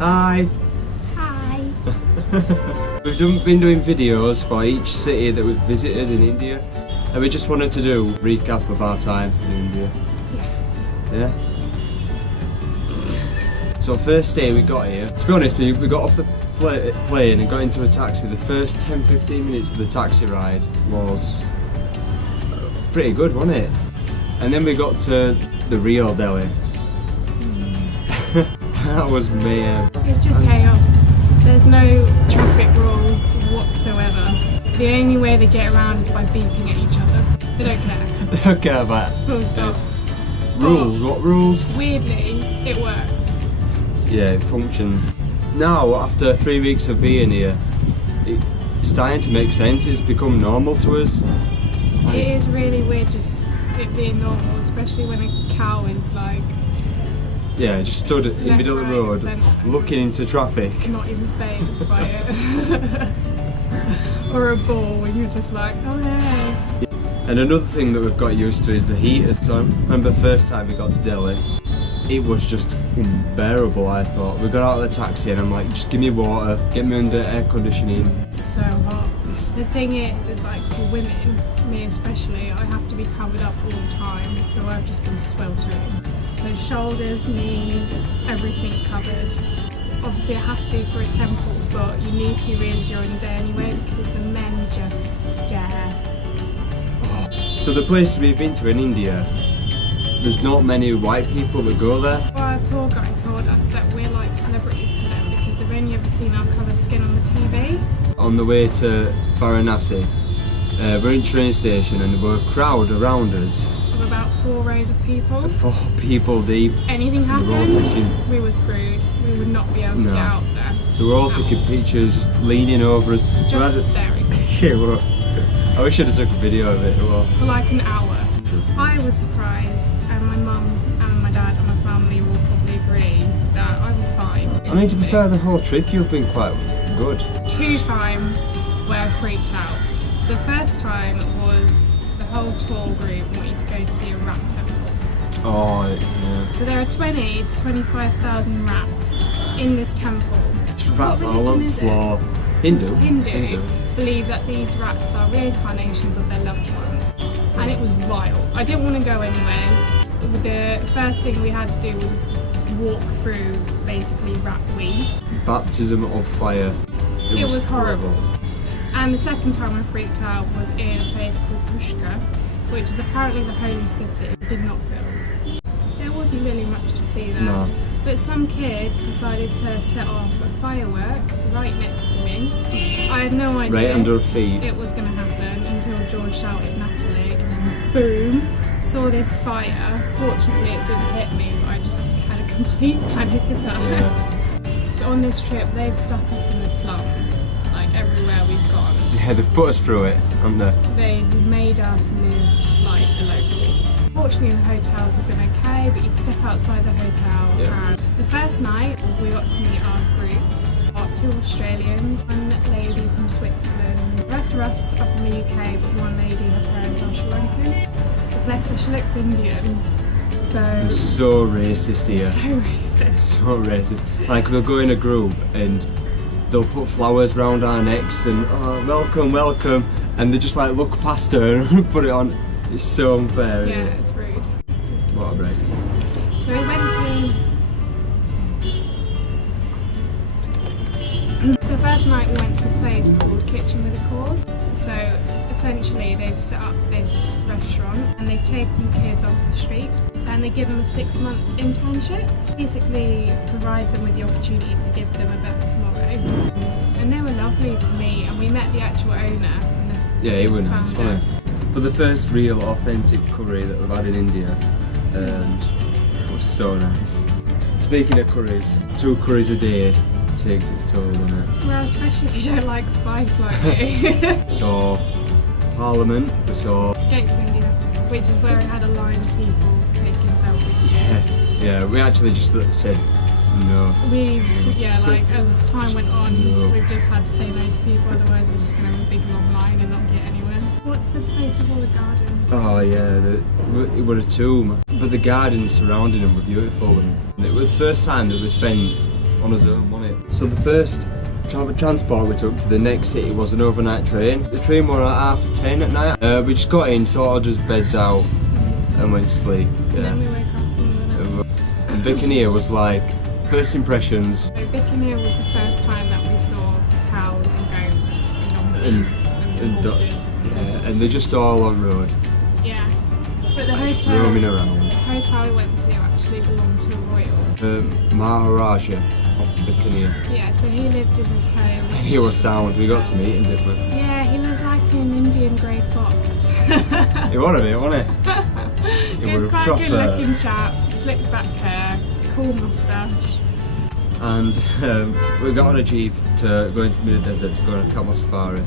Hi! Hi! We've been doing videos for each city that we've visited in India, and we just wanted to do a recap of our time in India. Yeah? So first day we got here, to be honest, we got off the plane and got into a taxi. The first 10-15 minutes of the taxi ride was pretty good, wasn't it? And then we got to the real Delhi. That was mayhem. It's just chaos. There's no traffic rules whatsoever. The only way they get around is by beeping at each other. They don't care. They don't care about Full stop. Rules? What rules? Weirdly, it works. Yeah, it functions. Now, after 3 weeks of being here, it's starting to make sense. It's become normal to us. It is really weird just it being normal, especially when a cow is like... Yeah, just stood in the middle of the road, looking into traffic. Not even fazed by it. Or a bull, and you're just like, oh hey. And another thing that we've got used to is the heat. So I remember the first time we got to Delhi, it was just unbearable, I thought. We got out of the taxi and I'm like, just give me water, get me under air conditioning. It's so hot. The thing is like for women, me especially, I have to be covered up all the time, so I've just been sweltering. So shoulders, knees, everything covered. Obviously I have to for a temple, but you need to really during the day anyway because the men just stare. So the places we've been to in India, there's not many white people that go there. Well, our tour guide told us that we're like celebrities to them because they've only ever seen our colour skin on the TV. On the way to Varanasi, we're in the train station and there were a crowd around us. Of about 4 rows of people. 4 people deep. Anything happened, we were screwed. We would not be able to get out there. They were all taking pictures, just leaning over us. Just staring. Yeah, I wish I'd have took a video of it. For like an hour. I was surprised, and my mum and my dad and my family will probably agree that I was fine. I mean, to be fair, the whole trip you've been quite good. 2 times where I freaked out. So the first time was the whole tour group wanted to go to see a rat temple. Oh, yeah. So there are 20 to 25,000 rats in this temple. Rats all on the floor. Hindu believe that these rats are reincarnations of their loved ones. And it was wild. I didn't want to go anywhere. The first thing we had to do was walk through basically rat wee. Baptism of fire. It was horrible. And the second time I freaked out was in a place called Pushkar, which is apparently the holy city. I did not film. There wasn't really much to see there. No. But some kid decided to set off a firework right next to me. I had no idea right under her feet. It was going to happen until George shouted Natalie and then boom, saw this fire. Fortunately it didn't hit me, but I just had a complete panic attack. Yeah. On this trip they've stuck us in the slums, like everywhere we've gone. Yeah, they've put us through it, haven't they? They've made us live like the locals. Fortunately the hotels have been okay, but you step outside the hotel and the first night we got to meet our group. 2 Australians, 1 lady from Switzerland. The rest of us are from the UK, but 1 lady, her parents are Sri Lankans. But bless her, she looks Indian. So... They're so racist here. So racist. So racist. Like we'll go in a group and they'll put flowers round our necks and oh, welcome, welcome, and they just like look past her and put it on. It's so unfair. Yeah, isn't it? it's rude. What a break. So we went to... The first night we went to a place called Kitchen with a Cause. So essentially they've set up this restaurant and they've taken kids off the street and they give them a 6-month internship. Basically provide them with the opportunity to give them a better tomorrow. And they were lovely to meet and we met the actual owner. And yeah, it was nice, funny. For the first real authentic curry that we've had in India, it was so nice. Speaking of curries, 2 curries a day takes its toll, doesn't it? Well, especially if you don't like spice like me. So, Parliament, we saw... Gate to India, which is where I had a line of people taking selfies. Yes. Yeah, we actually just said no. As time went on, we've just had to say no to people, otherwise we're just going to have a big long line and not get anywhere. What's the place of all the gardens? Oh yeah, it was a tomb, but the gardens surrounding them were beautiful. And it was the first time that we spent on his own, wasn't it? So the first transport we took to the next city was an overnight train. The train were at 10:30 at night. We just got in, sort of just beds out and went to sleep. And then we woke up and Buccaneer was like, first impressions. So Buccaneer was the first time that we saw cows and goats and donkeys and horses. And they're just all on road. Yeah. But the Just hotel, roaming around. the hotel we went to actually belonged to a royal. Maharaja of Buccaneer. Yeah, so he lived in his home. He was sound. We got to meet him, didn't we? Yeah, he was like an Indian grey fox. He wanted it, wasn't he? He was quite a good looking chap, slicked back hair, cool moustache. And we got on a jeep to go into the middle desert to go on a camel safari.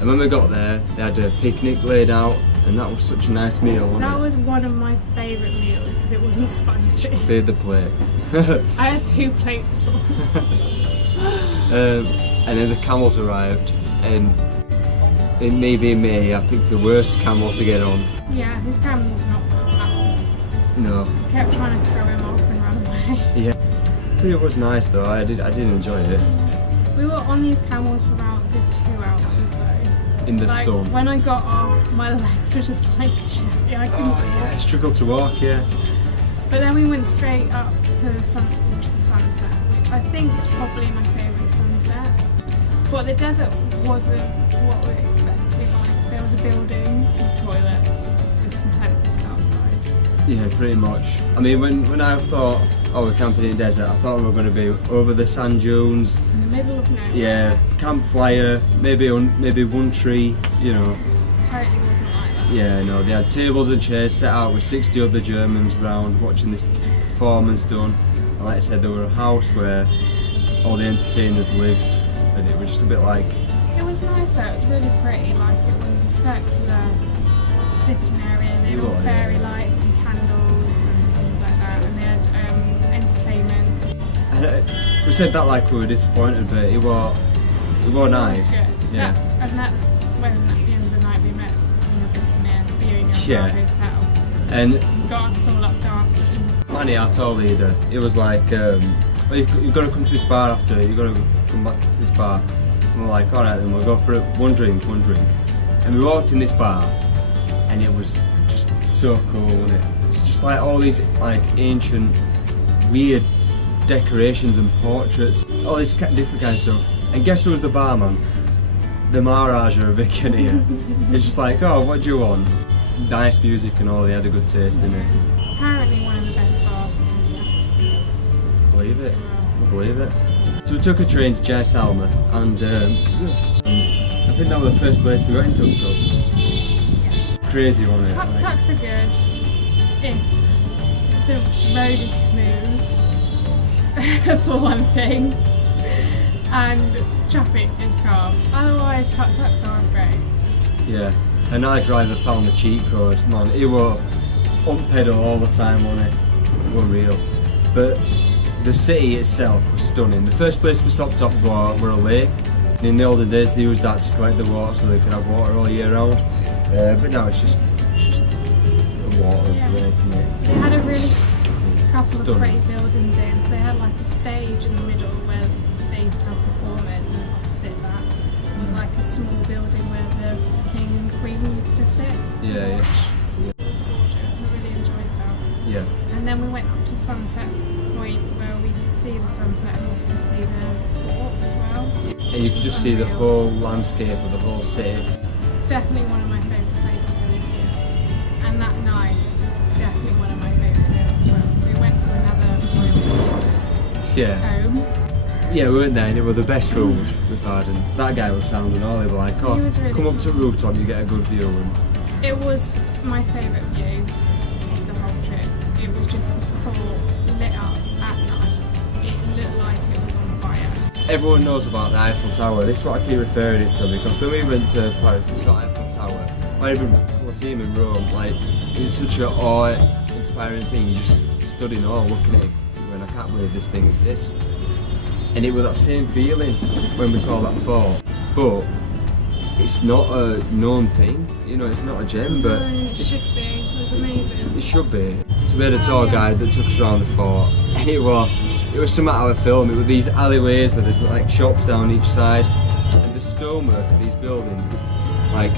And when we got there, they had a picnic laid out, and that was such a nice meal, wasn't That it? was one of my favourite meals because it wasn't spicy. Cleared the plate. I had 2 plates full. And then the camels arrived, and it may be me, I picked the worst camel to get on. Yeah, his camel was not happy. No. Kept trying to throw him off and run away. Yeah. But it was nice though, I did enjoy it. We were on these camels for about a good 2 hours though. In the Like, sun. when I got off, my legs were just like, yeah, I couldn't Oh yeah, I struggled to walk, yeah. But then we went straight up to the sunset, which I think is probably my favourite sunset. But the desert wasn't what we expected. Like, there was a building and toilets with some tents outside. Yeah, pretty much. I mean, when I thought, oh, we're camping in the desert, I thought we were going to be over the sand dunes. In the middle of nowhere. Yeah, campfire, maybe one tree, you know. Totally wasn't like that. Yeah, no, they had tables and chairs set out with 60 other Germans round watching this performance done. And like I said, there were a house where all the entertainers lived, and it was just a bit like... It was nice though, it was really pretty. Like, it was a circular sitting area, and they had all fairy lights and candles and things like that, and they had entertainment. And we said that like we were disappointed, but it was nice. It was good. Yeah. And that's when at the end of the night we met in the Buccaneer, the owner of our hotel. And Got us all up dancing. Manny, our tour leader, it was like, well, you've got to come to this bar after, you've got to come back to this bar. And we're like, alright then, we'll go for it, one drink. And we walked in this bar, and it was just so cool, wasn't it? It's just like all these like ancient, weird decorations and portraits, all this different kind of stuff. And guess who was the barman? The Maharaja of Buccaneer. It's just like, oh, what do you want? Nice music and all, they had a good taste in it. Apparently one of the best bars in India. Believe it. I believe it. So we took a train to Jaisalmer, and I think that was the first place we got in tuk-tuks. Crazy, wasn't it? Tuk-tuks are good if the road is smooth, for one thing, and traffic is calm. Otherwise, tuk-tuks aren't great. Yeah, and our driver found the cheat code, man. He was on pedal all the time, wasn't it? Unreal. But the city itself was stunning. The first place we stopped off were a lake. And in the olden days, they used that to collect the water so they could have water all year round. But now it's just a water lake. They had a really couple of pretty buildings in. So they had like a stage in the middle where they used to have performers, and then opposite that was like a small building where the king and queen used to sit. Yeah. It was gorgeous. I really enjoyed that. Yeah. And then we went up to Sunset Point where we could see the sunset and also see the port as well. And you could just see the whole landscape of the whole city. Definitely one of my favourite places in India. And that night, definitely one of my favourite meals as well. So we went to another royalties home. Yeah, we went there and it was the best food we've had, and that guy was sounding all, he was like, oh, really come up to the rooftop, you get a good view. And it was my favourite view of the whole trip. It was just the port lit up at night. It looked like it was on fire. everyone knows about the Eiffel Tower. This is what I keep referring it to, because when we went to Paris, we saw Eiffel Tower, or even Colosseum in Rome. Like, it's such an awe-inspiring thing. You just stood in awe looking at it, and I can't believe this thing exists. And it was that same feeling when we saw that fort, but it's not a known thing, you know, it's not a gem, but it should be. It was amazing. It should be. So we had a tour guide that took us around the fort, and it it was something out of a film. It was these alleyways where there's like shops down each side, and the stonework of these buildings, like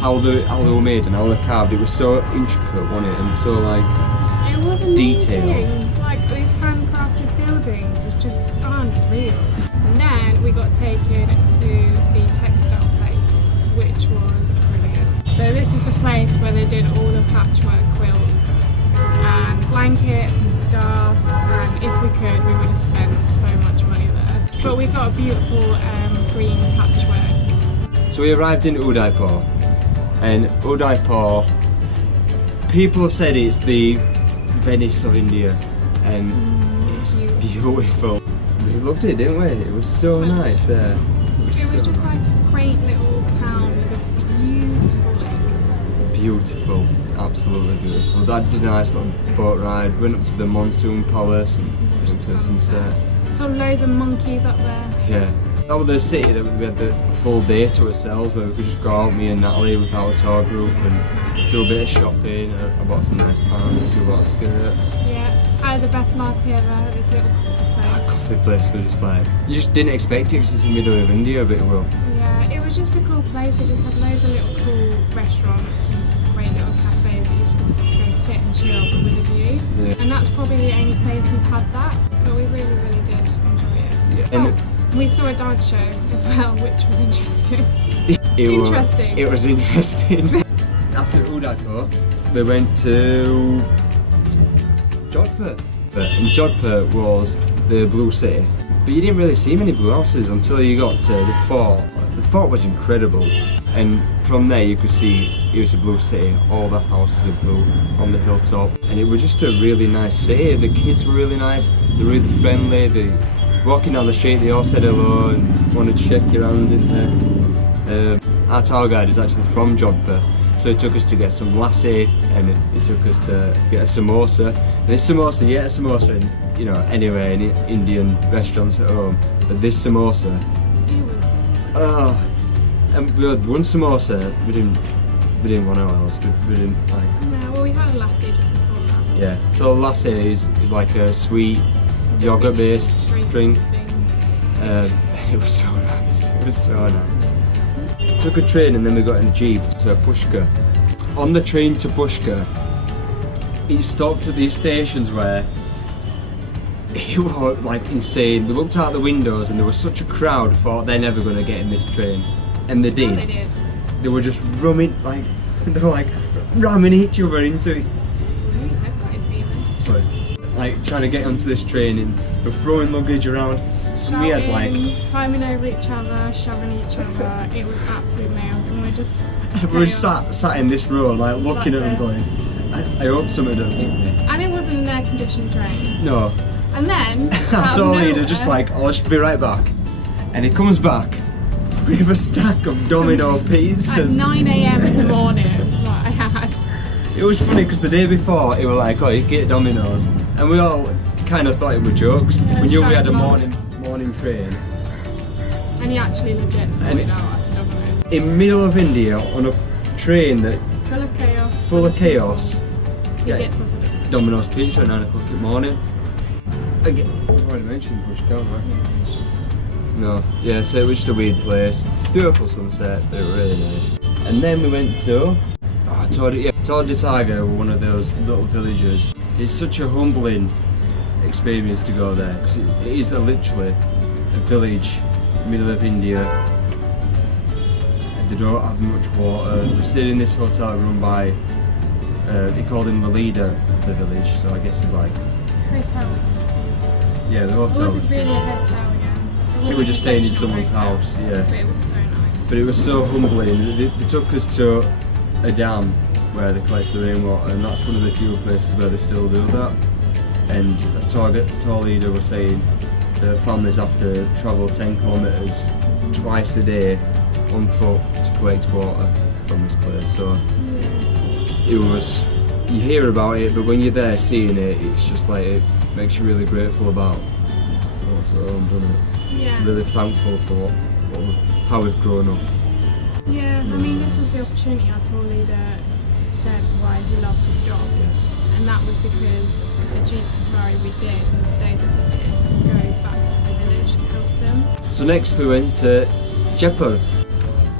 how they were made and how they're carved, it was so intricate, wasn't it? And so like it was amazing. detailed. Like these handcrafted buildings was just unreal. And then we got taken to the textile place, which was brilliant. So this is the place where they did all the patchwork quilts and blankets and scarves, and if we could we would have spent so much money there. But we got a beautiful green patchwork. So we arrived in Udaipur, and Udaipur, people have said it's the Venice of India, and it's beautiful. We loved it, didn't we? It was so nice there. It was just nice. like a great little town with a beautiful lake. Beautiful, absolutely beautiful. That did a nice little boat ride, went up to the Monsoon Palace and went to the sunset. Saw loads of monkeys up there. Yeah. That was the city that we had the full day to ourselves, where we could just go out, me and Natalie, with our tour group, and do a bit of shopping. I bought some nice pants, we bought a skirt. Yeah, I had the best latte ever at this little coffee place. That coffee place was just like, you just didn't expect it because it's in the middle of India, but it will. Yeah, it was just a cool place. It just had loads of little cool restaurants and great little cafes that you just go sit and chill but with a view. Yeah. And that's probably the only place we've had that, but we really, really did enjoy it. Yeah. And we saw a dog show as well, which was interesting. It was interesting. After Udaipur, we went to Jodhpur. And Jodhpur was the blue city. But you didn't really see many blue houses until you got to the fort. The fort was incredible. And from there you could see it was a blue city. All the houses are blue on the hilltop. And it was just a really nice city. The kids were really nice, they were really friendly. Walking down the street, they all said hello and wanted to shake your hand in there. Our tour guide is actually from Jodhpur, so he took us to get some lassi, and he took us to get a samosa. And this samosa, you get a samosa in, you know, anywhere in Indian restaurants at home, but this samosa, and we had one samosa, we didn't want anyone else, we didn't like. No, well we had a lassi just before that. Yeah, so lassi is like a sweet yogurt based drink. It was so nice. It was so nice. Took a train and then we got in a jeep to Pushkar. On the train to Pushkar, it stopped at these stations where it was like insane. We looked out the windows and there was such a crowd. I thought they're never going to get in this train, and they did. Oh, they did. They were just ramming each other into it. Sorry. Like trying to get onto this train, and we're throwing luggage around. Shouting, we had like climbing over each other, shoving each other. It was absolute nails, and we're just we were sat in this row, like looking at them, going, I hope someone don't hit me. And it wasn't an air-conditioned train. No. And then I told Ada just like, I'll just be right back, and he comes back with a stack of domino pizzas at 9 AM in the morning. What I had. It was funny because the day before he was like, oh, you get Domino's, and we all kind of thought it were jokes. Yeah, we knew we had a morning train. And he actually legit sorted out us Domino's. In middle of India on a train that Full of chaos. full of chaos. He gets us a Domino's. Domino's pizza at 9 o'clock in the morning. Again, I've already mentioned Pushkar, right? No, yeah, so it was just a weird place. Beautiful sunset, they were really nice. And then we went to Tordisaga, one of those little villages. It's such a humbling experience to go there, because it is literally a village in the middle of India. They don't have much water. We stayed in this hotel run by, they called him the leader of the village, so I guess he's like... Chris Howard. Yeah, the It hotel. wasn't really a hotel again. We were just staying in someone's house, yeah. But it was so nice. But it was so humbling. They took us to a dam where they collect the rainwater, and that's one of the few places where they still do that. And as tour leader was saying, the families have to travel 10 kilometres twice a day on foot to collect water from this place. So it was, you hear about it, but when you're there seeing it, it's just like, it makes you really grateful about what's at home, doesn't it? Yeah. Really thankful for how we've grown up. Yeah, I mean, this was the opportunity our tour leader said why he loved his job. And that was because the Jeep safari we did and the stay that we did So next we went to Jaipur.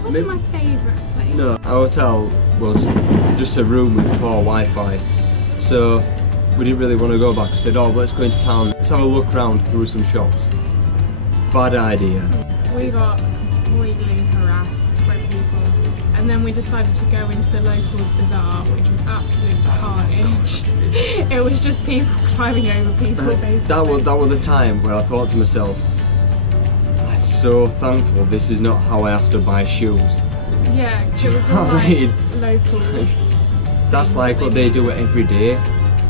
Wasn't my favourite place. No, our hotel was just a room with poor Wi-Fi, so we didn't really want to go back. I said, oh, let's go into town, let's have a look around through some shops. Bad idea. We got royally harassed by people, and then we decided to go into the locals bazaar, which was absolute carnage. It was just people climbing over people, basically. That was the time where I thought to myself, I'm so thankful this is not how I have to buy shoes. Yeah, 'cause it was all like locals. That's like what they do every day.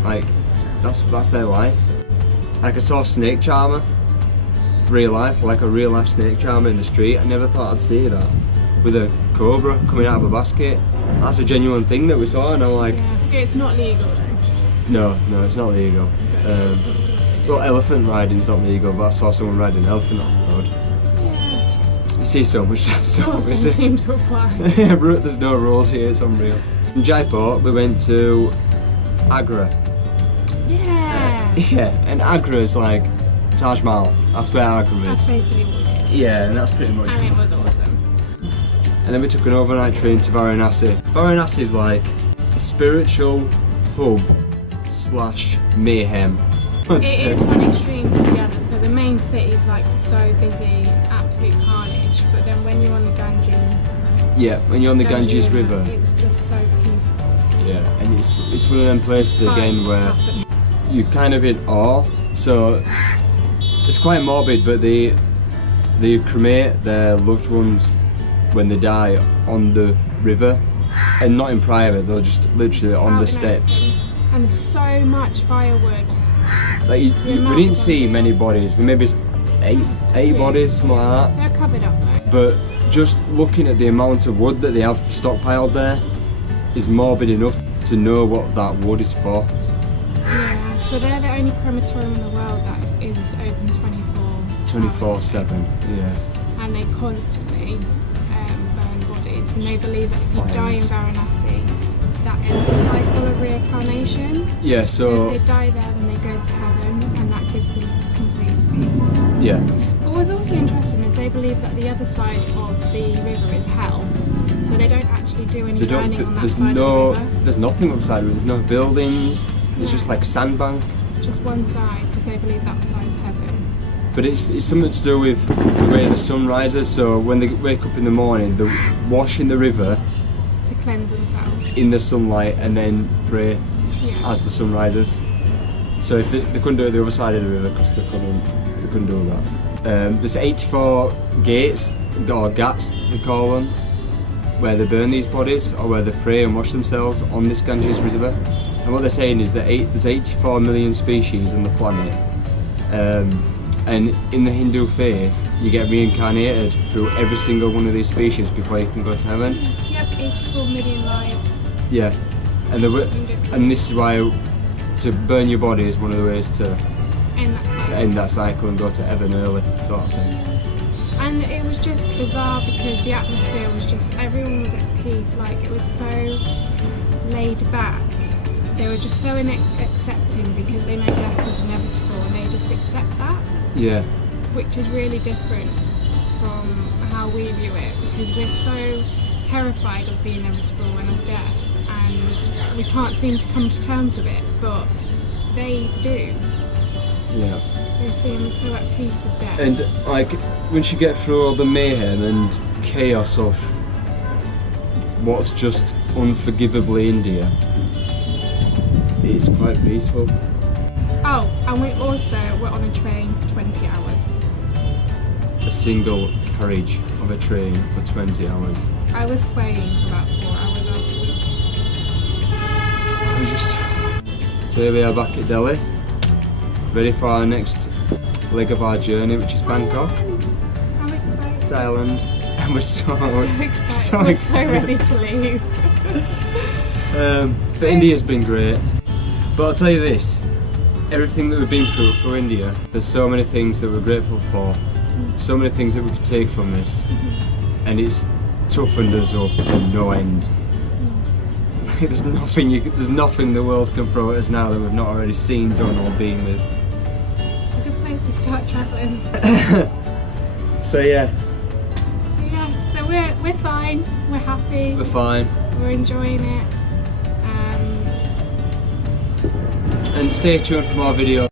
Like, that's their life. Like, I saw a snake charmer, real life, like a real life snake charmer in the street. I never thought I'd see that. With a cobra coming out of a basket. That's a genuine thing that we saw, and I'm like... Yeah, it's not legal though. No, it's not legal. Well, elephant riding's not legal, but I saw someone riding an elephant on the road. Yeah. You see so much stuff. Rules don't seem to apply. There's no rules here, it's unreal. In Jaipur, we went to Agra. Yeah. Yeah, and Agra is like Taj Mahal. That's where Agra That's is. basically what it is. Yeah, and that's pretty much And it was awesome. And then we took an overnight train to Varanasi. Varanasi is like a spiritual hub / mayhem. It is one extreme to the other. So the main city is like so busy, absolute carnage. But then when you're on the Ganges, Yeah, when you're on the Ganges River. it's just so peaceful. Yeah, and it's one of them places again where you kind of in awe. So it's quite morbid, but they cremate their loved ones when they die on the river, and not in private. They're just literally on the steps. And there's so much firewood. Like we didn't see many bodies. Maybe eight bodies, something like that. They're covered up though. But just looking at the amount of wood that they have stockpiled there is morbid enough to know what that wood is for. Yeah. So they're the only crematorium in the world that is open 24/7. Yeah. And they constantly burn bodies, and they believe that if you die in Varanasi, that ends the cycle of reincarnation. Yeah. So if they die there, then they go to heaven, and that gives them complete peace. Yeah. But what's also interesting is they believe that the other side of the river is hell. So they don't actually do any burning on that side of the river. There's nothing upside of it. There's no buildings. It's just like a sandbank. Just one side, because they believe that side's heaven. But it's something to do with the way the sun rises. So when they wake up in the morning, they wash in the river To cleanse themselves. in the sunlight and then pray Yeah. as the sun rises. So if they couldn't do it the other side of the river because they couldn't do that. There's 84 gates, or ghats they call them, where they burn these bodies or where they pray and wash themselves on this Ganges River. And what they're saying is that there's 84 million species on the planet. And in the Hindu faith, you get reincarnated through every single one of these species before you can go to heaven. So you have 84 million lives. Yeah, and this is why to burn your body is one of the ways to end that cycle and go to heaven early, sort of thing. And it was just bizarre because the atmosphere was just, everyone was at peace, like it was so laid back. They were just so accepting because they know death is inevitable and they just accept that. Yeah. Which is really different from how we view it, because we're so terrified of the inevitable and of death, and we can't seem to come to terms with it, but they do. Yeah. They seem so at peace with death. And like once you get through all the mayhem and chaos of what's just unforgivably India, it's quite peaceful. Oh, and we also were on a train for 20 hours. A single carriage of a train for 20 hours. I was swaying for about 4 hours afterwards. So here we are back at Delhi, ready for our next leg of our journey, which is Bangkok, I'm excited. Thailand, and we're so excited. We're so ready to leave. But India's been great. But I'll tell you this, everything that we've been through for India, there's so many things that we're grateful for, so many things that we could take from this, and it's toughened us up to no end. There's nothing the world can throw at us now that we've not already seen, done, or been with. It's a good place to start travelling. So yeah. Yeah, so we're fine, we're happy, We're fine. we're enjoying it. And stay tuned for more videos.